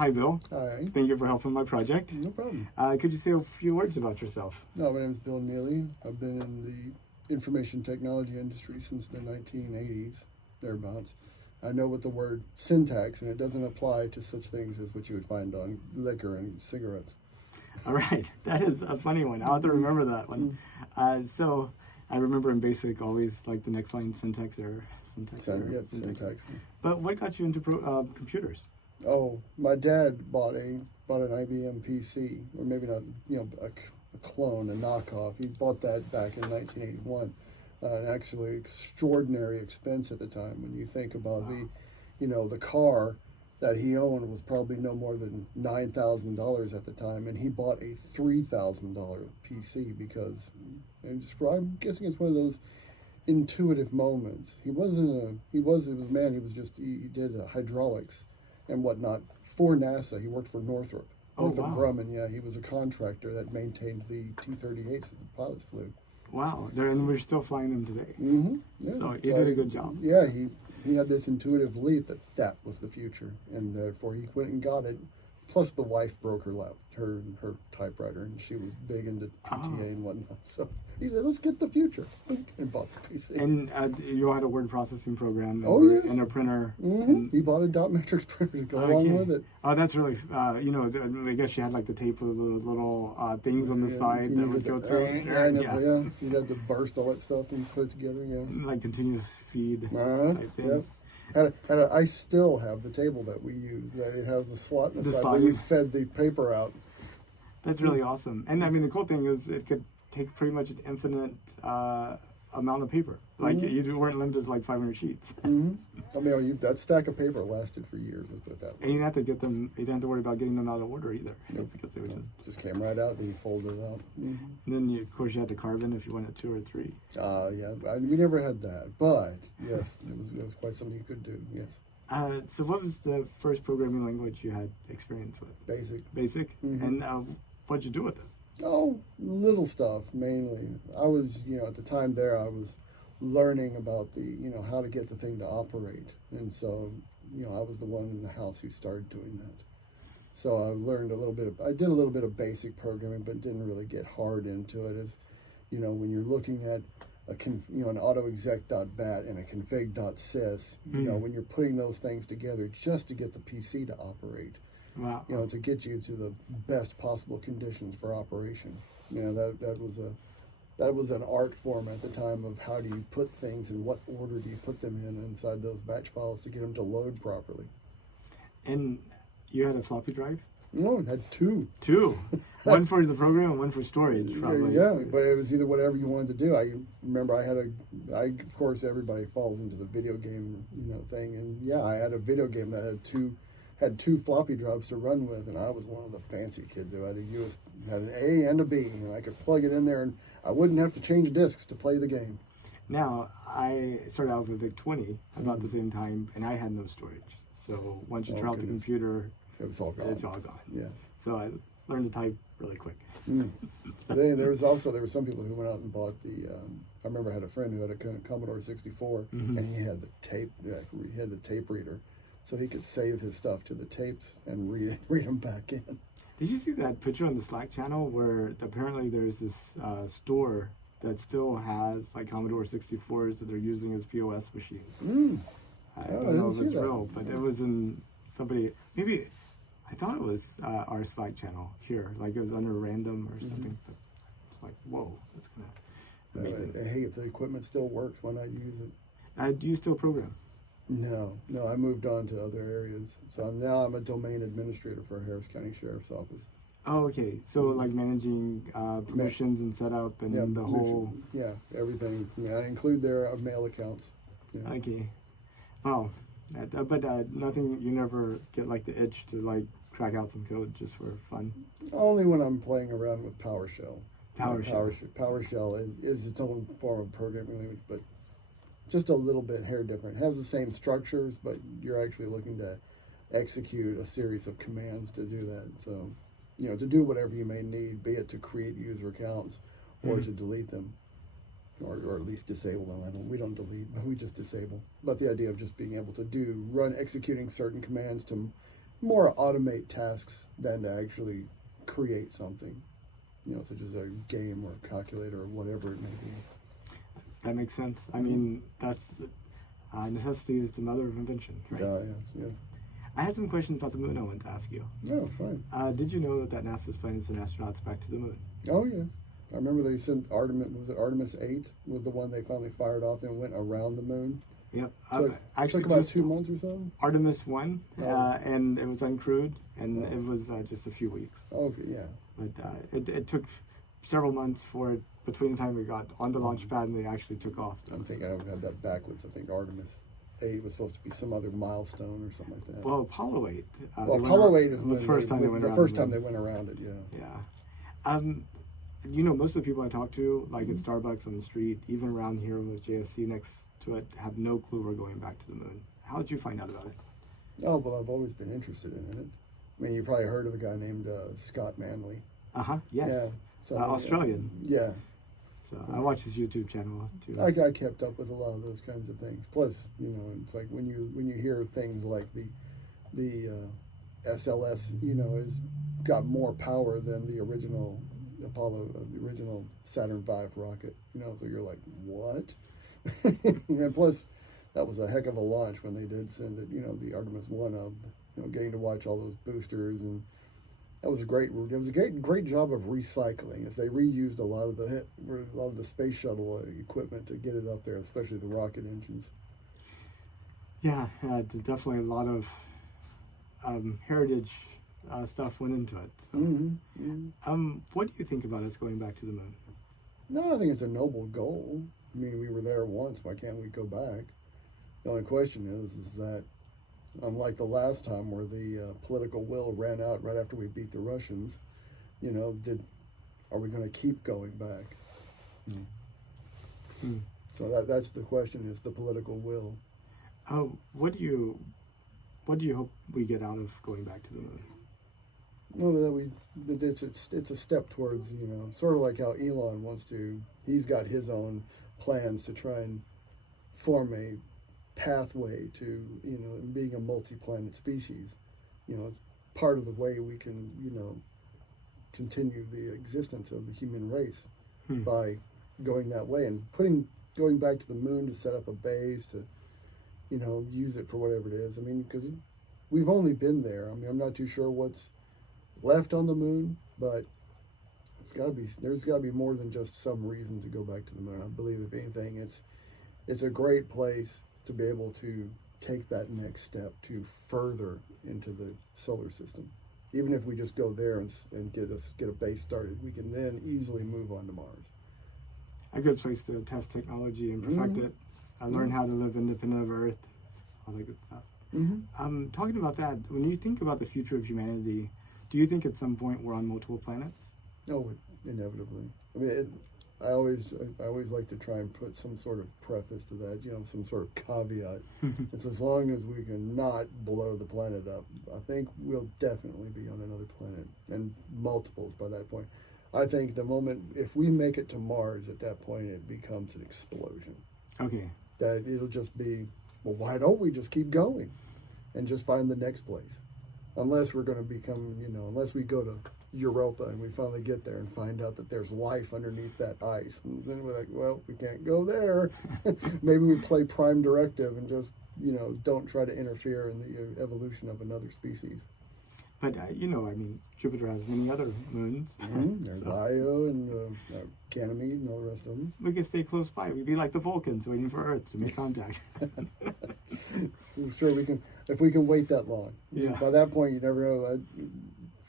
Hi, Bill. Hi. Thank you for helping my project. No problem. Could you say a few words about yourself? No, my name is Bill Neely. I've been in the information technology industry since the 1980s, thereabouts. I know what the word syntax, and it doesn't apply to such things as what you would find on liquor and cigarettes. All right, that is a funny one. I'll have to remember that one. So I remember in BASIC always like the next line syntax error, Syntax. But what got you into computers? Oh, my dad bought an IBM PC, or maybe not, a clone, a knockoff. He bought that back in 1981. Actually, extraordinary expense at the time. When you think about the car that he owned was probably no more than $9,000 at the time, and he bought a $3,000 PC because, I'm guessing it's one of those intuitive moments. He was did hydraulics and whatnot for NASA. He worked for Northrop Grumman. Yeah, he was a contractor that maintained the T-38s that the pilots flew. Wow, and we're still flying them today. Mm-hmm. Yeah. So he did a good job. Yeah, he had this intuitive leap that was the future, and therefore he went and got it. Plus, the wife broke her typewriter, and she was big into PTA and whatnot. So he said, "Let's get the future," and bought the PC. And you had a word processing program, yes. and a printer. Mm-hmm. And he bought a dot matrix printer to go along with it. Oh, that's really, I guess you had like the tape with the little things on the side that would go through. You'd have to burst all that stuff and put it together. Yeah, like continuous feed type thing. Yep. I still have the table that we use. It has the slot in the side where you fed the paper out. That's really awesome. And I mean, the cool thing is it could take pretty much an infinite amount of paper. Like you weren't limited to like 500 sheets. Mm-hmm. I mean, that stack of paper lasted for years. Let's put it that way. And you didn't have to get them. You didn't have to worry about getting them out of order either. Nope. Because they would just came right out. Then you folded it out. Mm-hmm. And then of course you had the carbon if you wanted 2 or 3. We never had that, but yes, it was quite something you could do. Yes. So what was the first programming language you had experience with? Basic. Mm-hmm. And what'd you do with it? Oh, little stuff mainly. I was, at the time there, I was learning about how to get the thing to operate, and so, I was the one in the house who started doing that. So I learned I did a little bit of basic programming, but didn't really get hard into it. As when you're looking at an autoexec.bat and a config.sys, when you're putting those things together just to get the PC to operate. Wow. To get you to the best possible conditions for operation. That was an art form at the time of how do you put things in what order do you put them in inside those batch files to get them to load properly. And you had a floppy drive? No, it had two. One for the program and one for storage, probably. Yeah, but it was either whatever you wanted to do. I remember of course, everybody falls into the video game, thing. And I had a video game that had two floppy drives to run with, and I was one of the fancy kids who had an A and a B, and I could plug it in there, and I wouldn't have to change discs to play the game. Now, I started out with a VIC-20 about the same time, and I had no storage. So once you turn out the computer, it's all gone. It's all gone. Yeah. So I learned to type really quick. There were some people who went out and bought I remember I had a friend who had a Commodore 64, and he had the tape. He had the tape reader. So he could save his stuff to the tapes and read them back in. Did you see that picture on the Slack channel where apparently there's this store that still has like Commodore 64s that they're using as POS machines? I don't know if it's real, but it was in somebody, maybe, I thought it was our Slack channel here, like it was under random or something, but it's like, whoa, that's kind of amazing. Hey, if the equipment still works, why not use it? Do you still program? No, I moved on to other areas. So I'm a domain administrator for Harris County Sheriff's Office. Oh, okay. So like managing permissions and setup and the whole... Yeah, everything. I include their mail accounts. Yeah. Okay. Wow. But nothing, you never get like the itch to like crack out some code just for fun? Only when I'm playing around with PowerShell. PowerShell is its own form of programming language, but just a little bit different. It has the same structures, but you're actually looking to execute a series of commands to do that. So, to do whatever you may need, be it to create user accounts or to delete them, or at least disable them. We don't delete, but we just disable. But the idea of just being able to executing certain commands to more automate tasks than to actually create something, such as a game or a calculator or whatever it may be. That makes sense. I mean, that's necessity is the mother of invention, right? Yes. I had some questions about the moon I wanted to ask you. Oh, fine. Did you know that NASA is planning to send astronauts back to the moon? Oh, yes. I remember they sent Artemis 8 was the one they finally fired off and went around the moon. Yep. Took about 2 months or so? Artemis 1, and it was uncrewed, and it was just a few weeks. Okay, yeah. But it took several months for it, between the time we got on the launch pad and they actually took off. I think I had that backwards. I think Artemis 8 was supposed to be some other milestone or something like that. Well, Apollo 8. Apollo 8 was the first time they went around it, yeah. Yeah. Most of the people I talk to, like at Starbucks on the street, even around here with JSC next to it, have no clue we're going back to the moon. How did you find out about it? Oh, well, I've always been interested in it. I mean, you probably heard of a guy named Scott Manley. Yes. Yeah. So, Australian. Yeah. So I watch his YouTube channel too. I kept up with a lot of those kinds of things. Plus, it's like when you hear things like the SLS, has got more power than the original Apollo, the original Saturn V rocket. So you're like, what? And plus, that was a heck of a launch when they did send it. The Artemis 1 up. Getting to watch all those boosters, and that was great. It was a great job of recycling, as they reused a lot of the space shuttle equipment to get it up there, especially the rocket engines. Yeah, definitely a lot of heritage stuff went into it. So. What do you think about us going back to the moon? No, I think it's a noble goal. I mean, we were there once. Why can't we go back? The only question is that, unlike the last time where the political will ran out right after we beat the Russians, are we going to keep going back? So that's the question: is the political will? What do you hope we get out of going back to the moon? Well, it's a step towards, sort of like how Elon wants to. He's got his own plans to try and form a pathway to, being a multi-planet species. It's part of the way we can, continue the existence of the human race by going that way and going back to the moon to set up a base to, use it for whatever it is. I mean, because we've only been there. I mean, I'm not too sure what's left on the moon, but there's got to be more than just some reason to go back to the moon. I believe, if anything, it's a great place to be able to take that next step to further into the solar system. Even if we just go there and get a base started, we can then easily move on to Mars. A good place to test technology and perfect it. Learn how to live independent of Earth, all that good stuff. Talking about that, when you think about the future of humanity, do you think at some point we're on multiple planets? Oh, inevitably. I mean, I always like to try and put some sort of preface to that, some sort of caveat. It's as long as we can not blow the planet up, I think we'll definitely be on another planet, and multiples by that point. I think the moment, if we make it to Mars, at that point it becomes an explosion. Okay. That it'll just be, well, why don't we just keep going and just find the next place? Unless we're going to become, unless we go to Europa and we finally get there and find out that there's life underneath that ice. And then we're like, well, we can't go there. Maybe we play Prime Directive and just, don't try to interfere in the evolution of another species. But, Jupiter has many other moons. There's Io and Ganymede and all the rest of them. We could stay close by. We'd be like the Vulcans waiting for Earth to make contact. I'm sure we can, if we can wait that long. Yeah. By that point, you never know.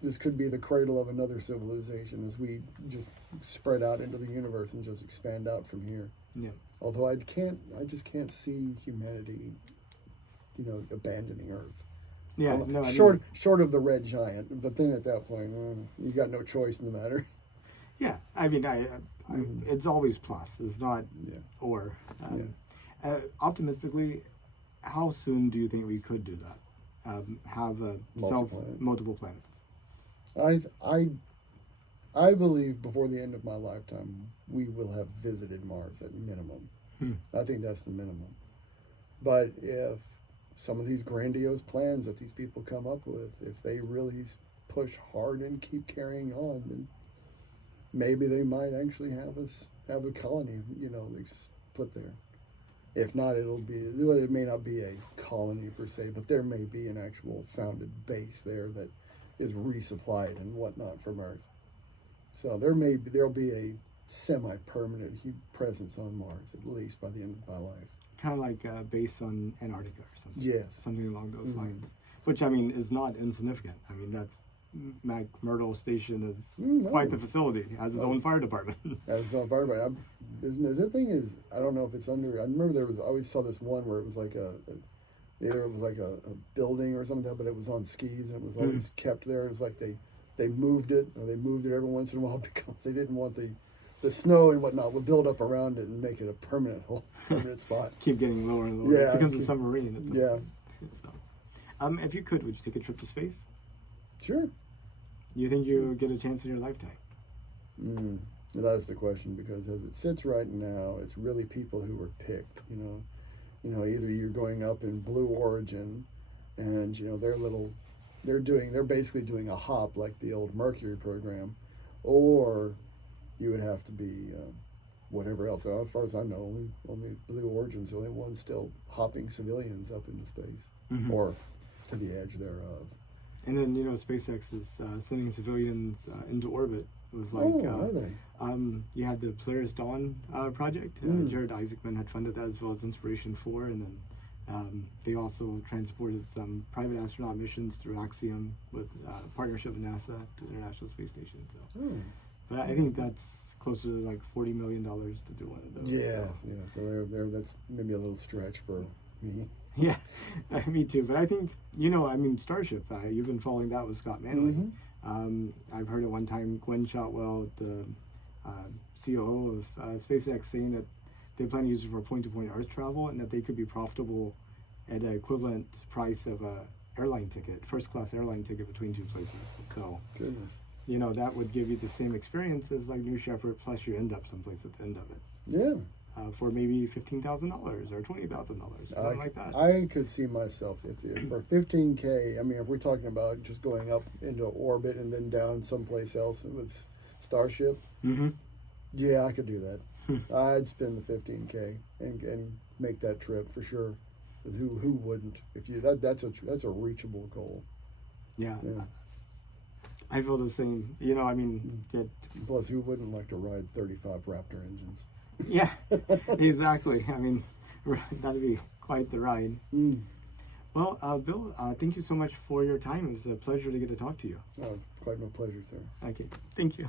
This could be the cradle of another civilization as we just spread out into the universe and just expand out from here. Yeah. Although I just can't see humanity, abandoning Earth. Yeah. Short of the red giant, but then at that point, you got no choice in the matter. Yeah, it's always plus. It's not or. Optimistically, how soon do you think we could do that? Have multiple planets. I believe before the end of my lifetime, we will have visited Mars at minimum. I think that's the minimum. But if some of these grandiose plans that these people come up with, if they really push hard and keep carrying on, then maybe they might actually have a colony, put there. If not, it may not be a colony per se, but there may be an actual founded base there that is resupplied and whatnot from Earth. So there'll be a semi-permanent presence on Mars, at least by the end of my life. Kind of like based on Antarctica or something. Yes. Something along those lines. Which, I mean, is not insignificant. I mean, that McMurdo Station is quite the facility. It has its own fire department. Has its own fire department. The thing is, I don't know if it's under. I remember I always saw this one where it was like either it was like a building or something, but it was on skis and it was always kept there. It was like they moved it, or they moved it every once in a while because they didn't want the snow and whatnot would build up around it and make it a permanent spot. Keep getting lower and lower. Yeah, it becomes a submarine. Yeah. So, if you could you take a trip to space? Sure. You think you get a chance in your lifetime? That's the question, because as it sits right now, it's really people who were picked. Either you're going up in Blue Origin, and they're basically doing a hop like the old Mercury program, or you would have to be whatever else. So as far as I know, only Blue Origin's the only one still hopping civilians up into space, or to the edge thereof. And then, SpaceX is sending civilians into orbit. It was like, are they? You had the Polaris Dawn project. Jared Isaacman had funded that, as well as Inspiration 4. And then they also transported some private astronaut missions through Axiom with partnership with NASA to the International Space Station. So, but I think that's closer to like $40 million to do one of those. Yeah, so that's maybe a little stretch for me. Yeah, me too. But I think, Starship, you've been following that with Scott Manley. I've heard at one time Gwen Shotwell, the COO of SpaceX, saying that they plan to use it for point-to-point Earth travel, and that they could be profitable at an equivalent price of a airline ticket, first-class airline ticket between two places. So, goodness, that would give you the same experience as like New Shepard, plus you end up someplace at the end of it. Yeah. For maybe $15,000 or $20,000, something like that. I could see myself if for $15K. I mean, if we're talking about just going up into orbit and then down someplace else with Starship, yeah, I could do that. I'd spend the $15K and make that trip for sure. Who wouldn't? If you that's a reachable goal. Yeah. I feel the same. Plus, who wouldn't like to ride 35 Raptor engines? Yeah, exactly. I mean, that'd be quite the ride. Well, Bill, thank you so much for your time. It was a pleasure to get to talk to you. Oh, it's quite my pleasure, sir. Okay, thank you.